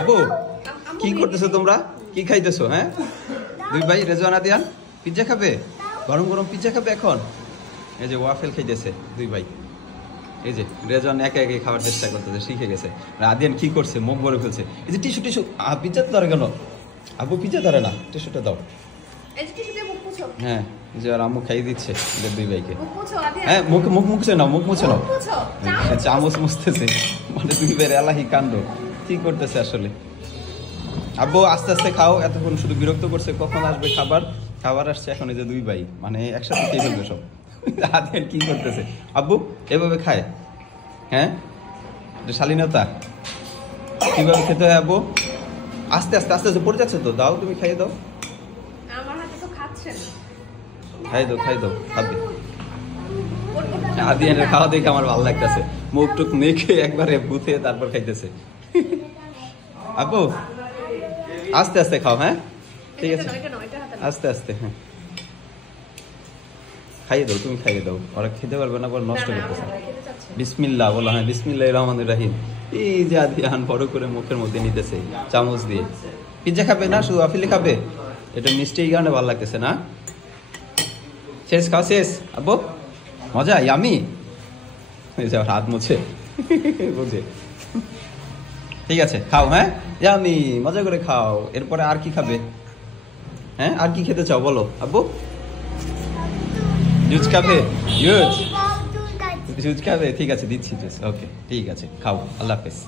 আব্বু কি করতেছো তোমরা? কি খাইতেছো? হ্যাঁ, দুই ভাই রেজওয়ান আদিয়ান পিজ্জা খাবে, গরম গরম পিজ্জা খাবে এখন। এই যে ওয়াফেল খাইতেছে দুই ভাই। এই যে রেজওয়ান একে একে খাওয়ার চেষ্টা করতেছে, শিখে গেছে। আদিয়ান কি করছে, মুখ ভরে ফেলছে। এই যে টিস্যু টিস্যু, পিজ্জা তো ধরে কেন? আব্বু পিজ্জা ধরে না, টিস্যুটা দাও। হ্যাঁ, এই যে আর আম্মু খাইয়ে দিচ্ছে দুই ভাইকে। হ্যাঁ, মুখ মুখ মুছছে নাও, মুখ মুছে নাও। চামচ মুছতেছে, মানে দুই ভাইয়ের এলাহি কাণ্ড। কি করতেছে আসলে? আব্বু আস্তে আস্তে খাও, এতক্ষণ শুধু বিরক্ত করছে। কখন আসবে খাবার? খাবার আসছে এখন। এই যে দুই ভাই মানে একসাথে খেয়ে ফেলবে সব। আদিয়ান কি করতেছে? আব্বু এভাবে খায়? হ্যাঁ, এটা শালীনতা? কিভাবে খেতে হয় আব্বু? আস্তে আস্তে আস্তে আস্তে পড়ে যাচ্ছে তো, দাও তুমি খাইয়ে দাও। খাই দাও খাই দাও, খাবে। আদিয়ানের খাওয়া দেখে আমার ভালো লাগতেছে, মুখ টুক মেখে একবারে বুথে তারপর খাইতেছে। আব্বু আস্তে আস্তে খাও। হ্যাঁ ঠিক আছে, আস্তে আস্তে। হ্যাঁ খাইয়ে দাও, তুমি খাইয়ে দাও, ওরা খেতে পারবে না, নষ্ট করতেছে। বিসমিল্লাহ বলো। হ্যাঁ, বিসমিল্লাহির রহমানির রহিম। এই যে আদিয়ান বড় করে মুখের মধ্যে নিতেছে চামচ দিয়ে। পিজ্জা খাবে না, শুধু আফিলে খাবে? এটা মিষ্টি এই কারণে ভালো লাগতেছে না? শেষ, খাও শেষ। আব্বু মজা, ইয়ামি। হাত মুছে বুঝে। ঠিক আছে খাও। হ্যাঁ ইয়ামি, মজা করে খাও। এরপরে আর কি খাবে? হ্যাঁ আর কি খেতে চাও বলো আব্বু? জুস খাবে? জুস খাবে? ঠিক আছে দিচ্ছি জুস। ওকে ঠিক আছে, খাও। আল্লাহ হাফেজ।